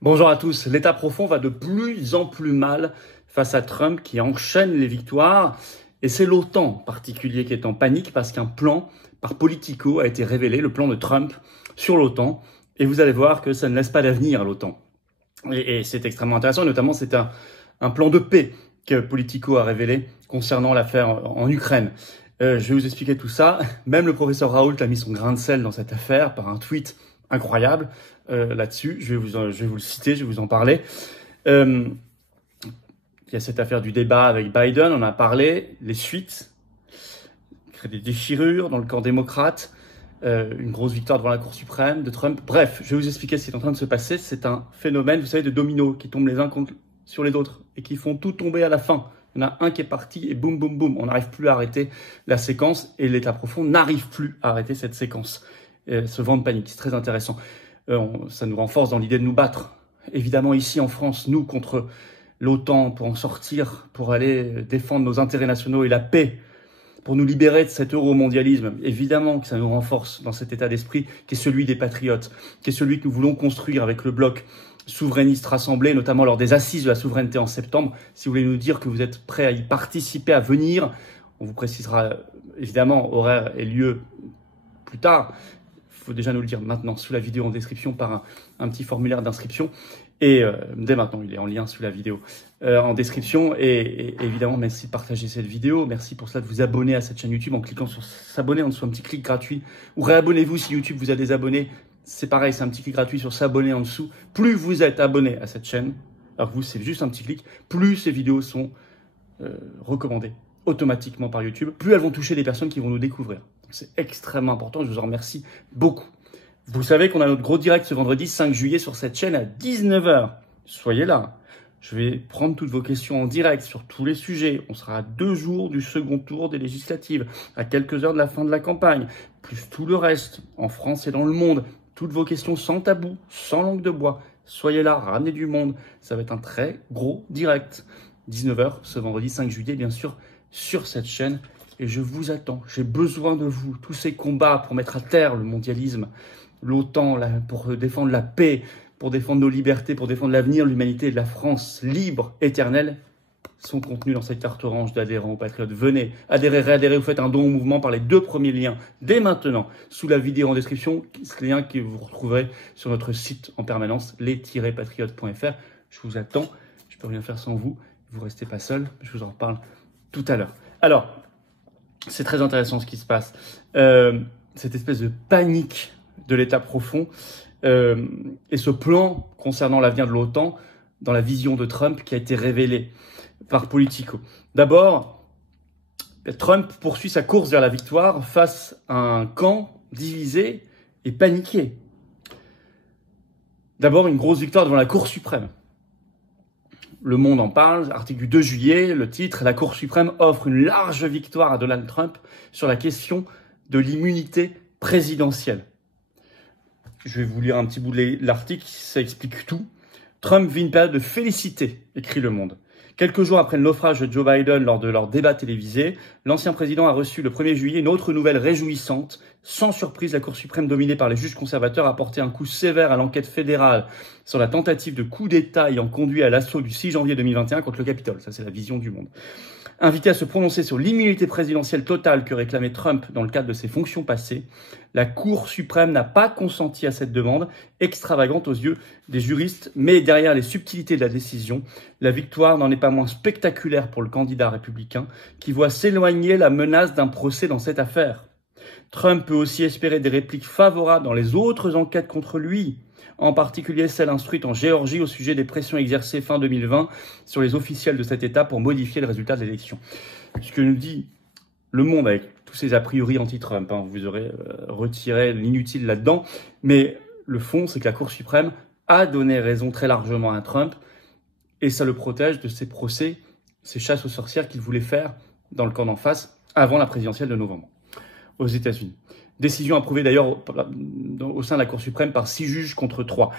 Bonjour à tous. L'État profond va de plus en plus mal face à Trump qui enchaîne les victoires. Et c'est l'OTAN en particulier qui est en panique parce qu'un plan par Politico a été révélé, le plan de Trump sur l'OTAN. Et vous allez voir que ça ne laisse pas d'avenir à l'OTAN. Et c'est extrêmement intéressant, notamment c'est un plan de paix que Politico a révélé concernant l'affaire en Ukraine. Je vais vous expliquer tout ça. Même le professeur Raoult a mis son grain de sel dans cette affaire par un tweet incroyable là-dessus. Je vais vous le citer, je vais vous en parler. Il y a cette affaire du débat avec Biden, on en a parlé, les suites, des déchirures dans le camp démocrate, une grosse victoire devant la Cour suprême de Trump. Bref, je vais vous expliquer ce qui est en train de se passer. C'est un phénomène, vous savez, de dominos qui tombent les uns sur les autres et qui font tout tomber à la fin. Il y en a un qui est parti et boum, boum, boum. On n'arrive plus à arrêter la séquence et l'État profond n'arrive plus à arrêter cette séquence. Ce vent de panique, c'est très intéressant. Ça nous renforce dans l'idée de nous battre. Évidemment, ici en France, nous, contre l'OTAN, pour en sortir, pour aller défendre nos intérêts nationaux et la paix, pour nous libérer de cet euromondialisme. Évidemment que ça nous renforce dans cet état d'esprit qui est celui des patriotes, qui est celui que nous voulons construire avec le bloc souverainiste rassemblé, notamment lors des assises de la souveraineté en septembre. Si vous voulez nous dire que vous êtes prêts à y participer, à venir, on vous précisera évidemment horaire et lieu plus tard. Il faut déjà nous le dire maintenant sous la vidéo en description par un petit formulaire d'inscription. Et dès maintenant, il est en lien sous la vidéo en description. Et évidemment, merci de partager cette vidéo. Merci pour cela de vous abonner à cette chaîne YouTube en cliquant sur s'abonner en dessous, un petit clic gratuit. Ou réabonnez-vous si YouTube vous a désabonné. C'est pareil, c'est un petit clic gratuit sur s'abonner en dessous. Plus vous êtes abonné à cette chaîne, alors vous, c'est juste un petit clic, plus ces vidéos sont recommandées automatiquement par YouTube, plus elles vont toucher des personnes qui vont nous découvrir. C'est extrêmement important, je vous en remercie beaucoup. Vous savez qu'on a notre gros direct ce vendredi 5 juillet sur cette chaîne à 19 h. Soyez là. Je vais prendre toutes vos questions en direct sur tous les sujets. On sera à 2 jours du second tour des législatives, à quelques heures de la fin de la campagne, plus tout le reste, en France et dans le monde. Toutes vos questions sans tabou, sans langue de bois. Soyez là, ramenez du monde. Ça va être un très gros direct. 19 h ce vendredi 5 juillet, bien sûr, sur cette chaîne. Et je vous attends. J'ai besoin de vous. Tous ces combats pour mettre à terre le mondialisme, l'OTAN, pour défendre la paix, pour défendre nos libertés, pour défendre l'avenir de l'humanité et de la France libre, éternelle, sont contenus dans cette carte orange d'adhérents aux patriotes. Venez, adhérez, réadhérez, vous faites un don au mouvement par les 2 premiers liens, dès maintenant, sous la vidéo en description, ce lien que vous retrouverez sur notre site en permanence, les-patriotes.fr. Je vous attends, je ne peux rien faire sans vous, vous ne restez pas seul, je vous en reparle tout à l'heure. Alors, c'est très intéressant ce qui se passe. Cette espèce de panique de l'État profond et ce plan concernant l'avenir de l'OTAN dans la vision de Trump qui a été révélé par Politico. D'abord, Trump poursuit sa course vers la victoire face à un camp divisé et paniqué. D'abord, une grosse victoire devant la Cour suprême. Le Monde en parle, article du 2 juillet, le titre « La Cour suprême offre une large victoire à Donald Trump sur la question de l'immunité présidentielle ». Je vais vous lire un petit bout de l'article, ça explique tout. Trump vit une période de félicité, écrit Le Monde. Quelques jours après le naufrage de Joe Biden lors de leur débat télévisé, l'ancien président a reçu le 1er juillet une autre nouvelle réjouissante. Sans surprise, la Cour suprême dominée par les juges conservateurs a porté un coup sévère à l'enquête fédérale sur la tentative de coup d'État ayant conduit à l'assaut du 6 janvier 2021 contre le Capitole. Ça, c'est la vision du Monde. Invité à se prononcer sur l'immunité présidentielle totale que réclamait Trump dans le cadre de ses fonctions passées, la Cour suprême n'a pas consenti à cette demande, extravagante aux yeux des juristes, mais derrière les subtilités de la décision, la victoire n'en est pas moins spectaculaire pour le candidat républicain qui voit s'éloigner la menace d'un procès dans cette affaire. Trump peut aussi espérer des répliques favorables dans les autres enquêtes contre lui, en particulier celle instruite en Géorgie au sujet des pressions exercées fin 2020 sur les officiels de cet État pour modifier le résultat de l'élection. Ce que nous dit Le Monde avec tous ces a priori anti-Trump, vous aurez retiré l'inutile là-dedans, mais le fond, c'est que la Cour suprême a donné raison très largement à Trump et ça le protège de ces procès, ces chasses aux sorcières qu'il voulait faire dans le camp d'en face avant la présidentielle de novembre aux États-Unis. Décision approuvée d'ailleurs au sein de la Cour suprême par 6 juges contre 3.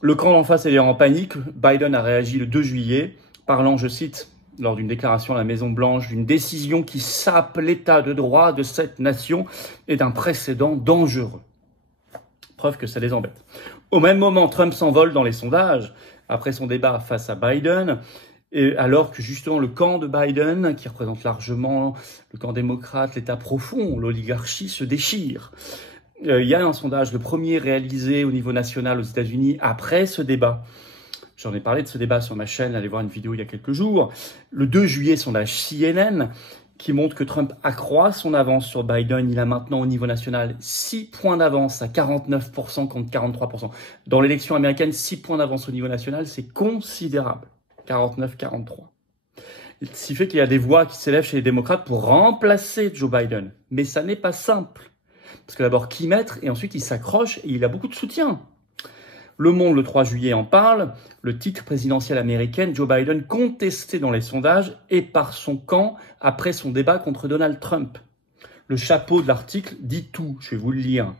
Le camp d'en face est d'ailleurs en panique. Biden a réagi le 2 juillet, parlant, je cite, lors d'une déclaration à la Maison-Blanche, d'une décision qui sape l'état de droit de cette nation et d'un précédent dangereux. Preuve que ça les embête. Au même moment, Trump s'envole dans les sondages après son débat face à Biden, et alors que justement le camp de Biden, qui représente largement le camp démocrate, l'État profond, l'oligarchie, se déchire. Il y a un sondage, le premier réalisé au niveau national aux États-Unis après ce débat. J'en ai parlé de ce débat sur ma chaîne, allez voir une vidéo il y a quelques jours. Le 2 juillet, sondage CNN, qui montre que Trump accroît son avance sur Biden. Il a maintenant au niveau national 6 points d'avance à 49% contre 43%. Dans l'élection américaine, 6 points d'avance au niveau national, c'est considérable. 49-43. Ce qui fait qu'il y a des voix qui s'élèvent chez les démocrates pour remplacer Joe Biden. Mais ça n'est pas simple. Parce que d'abord, qui mettre, et ensuite il s'accroche et il a beaucoup de soutien. Le Monde, le 3 juillet, en parle. Le titre présidentiel américain, Joe Biden contesté dans les sondages et par son camp après son débat contre Donald Trump. Le chapeau de l'article dit tout, je vais vous le lire.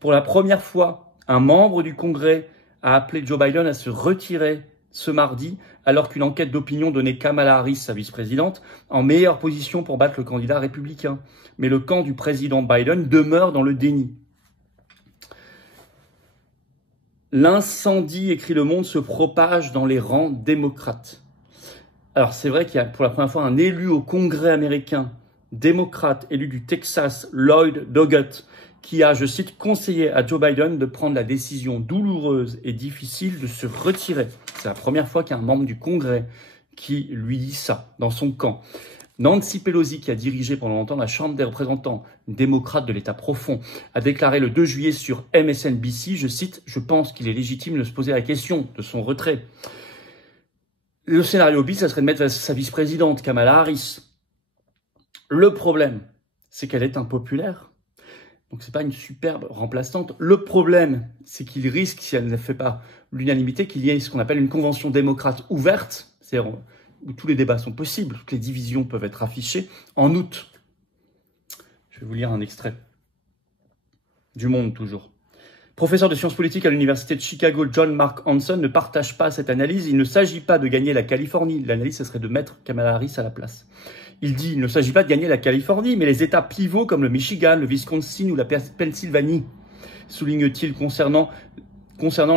Pour la première fois, un membre du Congrès a appelé Joe Biden à se retirer ce mardi, alors qu'une enquête d'opinion donnait Kamala Harris, sa vice-présidente, en meilleure position pour battre le candidat républicain. Mais le camp du président Biden demeure dans le déni. L'incendie, écrit Le Monde, se propage dans les rangs démocrates. Alors c'est vrai qu'il y a pour la première fois un élu au Congrès américain, démocrate, élu du Texas, Lloyd Doggett, qui a, je cite, conseillé à Joe Biden de prendre la décision douloureuse et difficile de se retirer. C'est la première fois qu'il y a un membre du Congrès qui lui dit ça, dans son camp. Nancy Pelosi, qui a dirigé pendant longtemps la Chambre des représentants, une démocrate de l'État profond, a déclaré le 2 juillet sur MSNBC, je cite, « Je pense qu'il est légitime de se poser la question de son retrait. » Le scénario bis, ça serait de mettre sa vice-présidente, Kamala Harris. Le problème, c'est qu'elle est impopulaire. Donc c'est pas une superbe remplaçante. Le problème, c'est qu'il risque, si elle ne fait pas l'unanimité, qu'il y ait ce qu'on appelle une convention démocrate ouverte, c'est-à-dire où tous les débats sont possibles, toutes les divisions peuvent être affichées, en août. Je vais vous lire un extrait du Monde, toujours. Professeur de sciences politiques à l'université de Chicago, John Mark Hanson ne partage pas cette analyse. Il ne s'agit pas de gagner la Californie. L'analyse, ce serait de mettre Kamala Harris à la place. Il dit, il ne s'agit pas de gagner la Californie, mais les États pivots comme le Michigan, le Wisconsin ou la Pennsylvanie, souligne-t-il concernant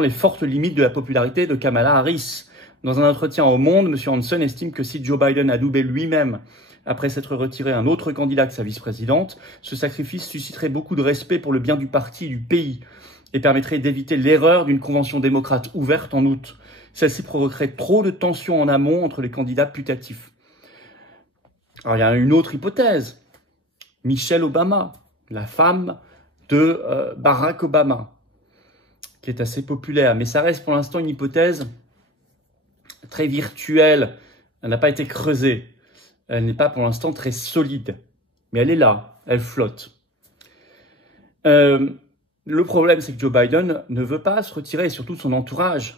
les fortes limites de la popularité de Kamala Harris. Dans un entretien au Monde, M. Hanson estime que si Joe Biden adoubait lui-même, après s'être retiré un autre candidat que sa vice-présidente, ce sacrifice susciterait beaucoup de respect pour le bien du parti et du pays et permettrait d'éviter l'erreur d'une convention démocrate ouverte en août. Celle-ci provoquerait trop de tensions en amont entre les candidats putatifs. Alors il y a une autre hypothèse. Michelle Obama, la femme de Barack Obama, qui est assez populaire, mais ça reste pour l'instant une hypothèse très virtuelle, elle n'a pas été creusée, elle n'est pas pour l'instant très solide, mais elle est là, elle flotte. Le problème, c'est que Joe Biden ne veut pas se retirer, et surtout son entourage.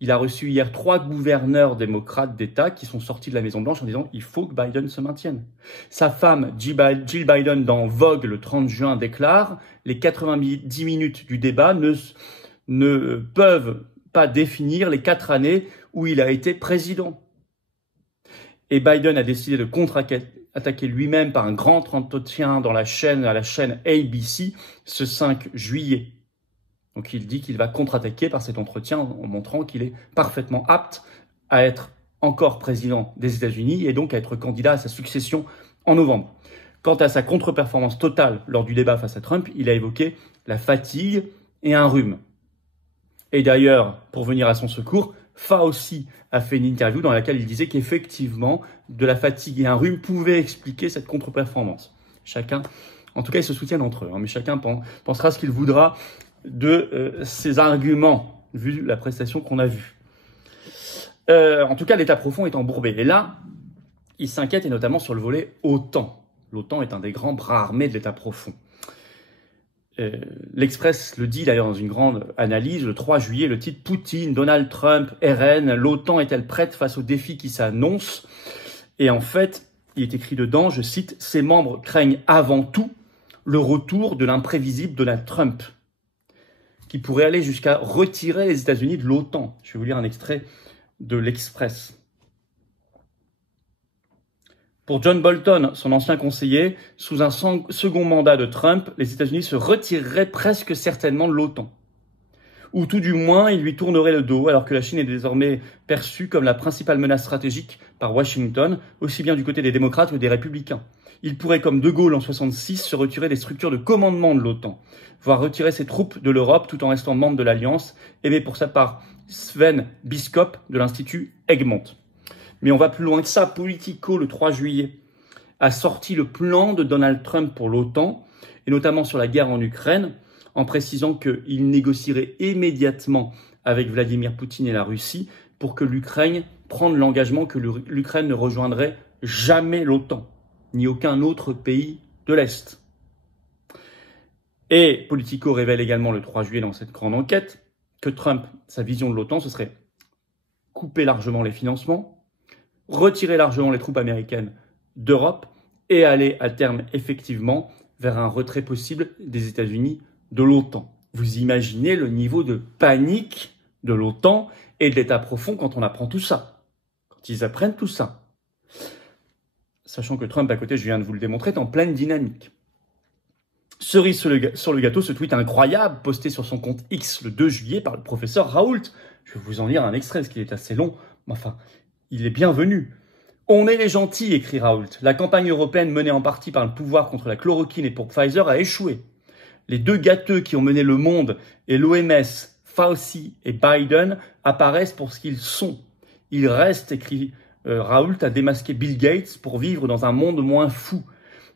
Il a reçu hier 3 gouverneurs démocrates d'État qui sont sortis de la Maison-Blanche en disant « il faut que Biden se maintienne ». Sa femme, Jill Biden, dans Vogue le 30 juin, déclare « les 90 minutes du débat ne peuvent pas définir les 4 années où il a été président. » Et Biden a décidé de contre-attaquer lui-même par un grand entretien à la chaîne ABC ce 5 juillet. Donc il dit qu'il va contre-attaquer par cet entretien en montrant qu'il est parfaitement apte à être encore président des États-Unis et donc à être candidat à sa succession en novembre. Quant à sa contre-performance totale lors du débat face à Trump, il a évoqué la fatigue et un rhume. Et d'ailleurs, pour venir à son secours, Fauci a fait une interview dans laquelle il disait qu'effectivement, de la fatigue et un rhume pouvaient expliquer cette contre-performance. Chacun, en tout cas, ils se soutiennent entre eux, mais chacun pensera ce qu'il voudra de ces arguments, vu la prestation qu'on a vue. En tout cas, l'État profond est embourbé. Et là, il s'inquiète, et notamment sur le volet OTAN. L'OTAN est un des grands bras armés de l'État profond. L'Express le dit d'ailleurs dans une grande analyse, le 3 juillet, le titre « Poutine, Donald Trump, RN, l'OTAN est-elle prête face aux défis qui s'annoncent ?» Et en fait, il est écrit dedans, je cite, « Ses membres craignent avant tout le retour de l'imprévisible Donald Trump, qui pourrait aller jusqu'à retirer les États-Unis de l'OTAN. » Je vais vous lire un extrait de l'Express. Pour John Bolton, son ancien conseiller, sous un second mandat de Trump, les États-Unis se retireraient presque certainement de l'OTAN. Ou tout du moins, ils lui tourneraient le dos, alors que la Chine est désormais perçue comme la principale menace stratégique par Washington, aussi bien du côté des démocrates que des républicains. Il pourrait, comme De Gaulle en 1966, se retirer des structures de commandement de l'OTAN, voire retirer ses troupes de l'Europe tout en restant membre de l'Alliance, aimé pour sa part Sven Biskop de l'Institut Egmont. Mais on va plus loin que ça. Politico, le 3 juillet, a sorti le plan de Donald Trump pour l'OTAN, et notamment sur la guerre en Ukraine, en précisant qu'il négocierait immédiatement avec Vladimir Poutine et la Russie pour que l'Ukraine prenne l'engagement que l'Ukraine ne rejoindrait jamais l'OTAN, ni aucun autre pays de l'Est. Et Politico révèle également le 3 juillet dans cette grande enquête que Trump, sa vision de l'OTAN, ce serait couper largement les financements, retirer largement les troupes américaines d'Europe et aller à terme effectivement vers un retrait possible des États-Unis de l'OTAN. Vous imaginez le niveau de panique de l'OTAN et de l'État profond quand on apprend tout ça, quand ils apprennent tout ça. Sachant que Trump, à côté, je viens de vous le démontrer, est en pleine dynamique. Cerise sur le gâteau, ce tweet incroyable posté sur son compte X le 2 juillet par le professeur Raoult. Je vais vous en lire un extrait, parce qu'il est assez long, mais enfin, il est bienvenu. « On est les gentils », écrit Raoult. « La campagne européenne menée en partie par le pouvoir contre la chloroquine et pour Pfizer a échoué. Les deux gâteux qui ont mené le monde et l'OMS, Fauci et Biden apparaissent pour ce qu'ils sont. Il reste, écrit Raoult, à démasquer Bill Gates pour vivre dans un monde moins fou.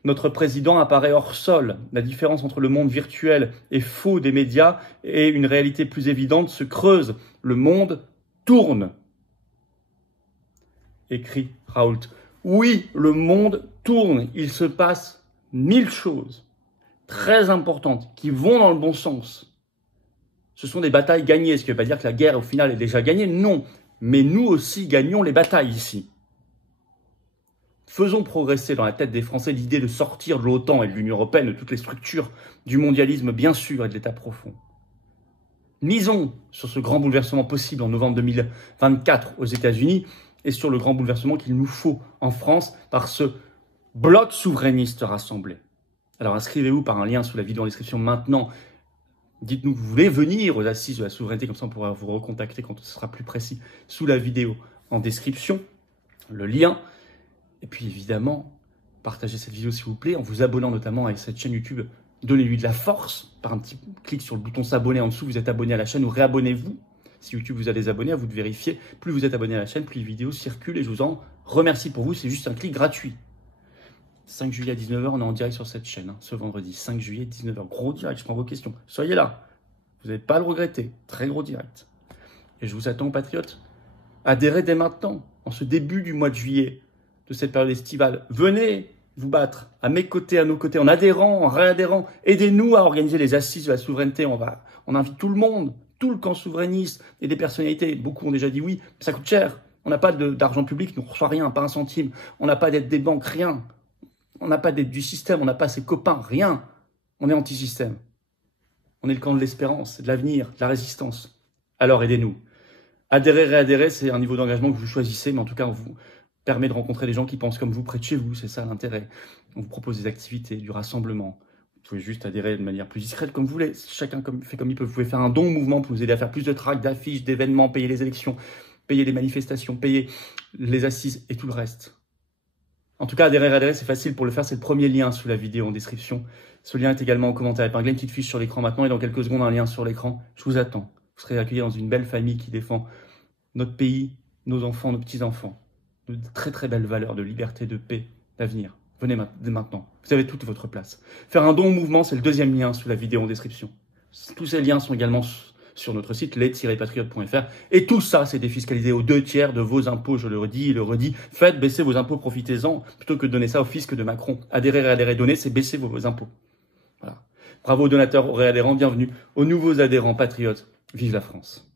Notre président apparaît hors sol. La différence entre le monde virtuel et faux des médias et une réalité plus évidente se creuse. Le monde tourne. » Écrit Raoult. Oui, le monde tourne. Il se passe 1000 choses très importantes qui vont dans le bon sens. Ce sont des batailles gagnées. Ce qui ne veut pas dire que la guerre, au final, est déjà gagnée. Non. Mais nous aussi gagnons les batailles ici. Faisons progresser dans la tête des Français l'idée de sortir de l'OTAN et de l'Union européenne, de toutes les structures du mondialisme, bien sûr, et de l'État profond. Misons sur ce grand bouleversement possible en novembre 2024 aux États-Unis et sur le grand bouleversement qu'il nous faut en France par ce bloc souverainiste rassemblé. Alors inscrivez-vous par un lien sous la vidéo en description maintenant. Dites-nous que vous voulez venir aux assises de la souveraineté, comme ça on pourra vous recontacter quand ce sera plus précis sous la vidéo en description, le lien. Et puis évidemment, partagez cette vidéo s'il vous plaît, en vous abonnant notamment à cette chaîne YouTube. Donnez-lui de la force par un petit clic sur le bouton s'abonner en dessous, vous êtes abonné à la chaîne ou réabonnez-vous. Si YouTube vous a désabonné, à vous de vérifier. Plus vous êtes abonné à la chaîne, plus les vidéos circulent et je vous en remercie pour vous. C'est juste un clic gratuit. 5 juillet à 19h, on est en direct sur cette chaîne, ce vendredi. 5 juillet, 19h. Gros direct, je prends vos questions. Soyez là. Vous n'allez pas à le regretter. Très gros direct. Et je vous attends, patriotes. Adhérez dès maintenant, en ce début du mois de juillet, de cette période estivale. Venez vous battre à mes côtés, à nos côtés, en adhérant, en réadhérant. Aidez-nous à organiser les assises de la souveraineté. On invite tout le monde, tout le camp souverainiste et des personnalités. Beaucoup ont déjà dit oui, mais ça coûte cher. On n'a pas d'argent public, nous ne reçoit rien, pas un centime. On n'a pas d'aide des banques, rien. On n'a pas d'aide du système, on n'a pas ses copains, rien. On est anti-système. On est le camp de l'espérance, de l'avenir, de la résistance. Alors aidez-nous. Adhérer, réadhérer, c'est un niveau d'engagement que vous choisissez, mais en tout cas, on vous permet de rencontrer des gens qui pensent comme vous près de chez vous, c'est ça l'intérêt. On vous propose des activités, du rassemblement. Vous pouvez juste adhérer de manière plus discrète comme vous voulez. Chacun fait comme il peut. Vous pouvez faire un don au mouvement pour nous aider à faire plus de tracts, d'affiches, d'événements, payer les élections, payer les manifestations, payer les assises et tout le reste. En tout cas, adhérer, c'est facile pour le faire. C'est le premier lien sous la vidéo en description. Ce lien est également en commentaire épinglé, une petite fiche sur l'écran maintenant et dans quelques secondes un lien sur l'écran. Je vous attends. Vous serez accueillis dans une belle famille qui défend notre pays, nos enfants, nos petits-enfants. De très très belles valeurs de liberté, de paix, d'avenir. Venez dès maintenant. Vous avez toute votre place. Faire un don au mouvement, c'est le deuxième lien sous la vidéo en description. Tous ces liens sont également sur notre site les-patriotes.fr. Et tout ça, c'est défiscalisé aux 2/3 de vos impôts, je le redis et le redis. Faites baisser vos impôts, profitez-en, plutôt que de donner ça au fisc de Macron. Adhérer, réadhérer, donner, c'est baisser vos impôts. Voilà. Bravo aux donateurs, aux réadhérents, bienvenue aux nouveaux adhérents patriotes. Vive la France.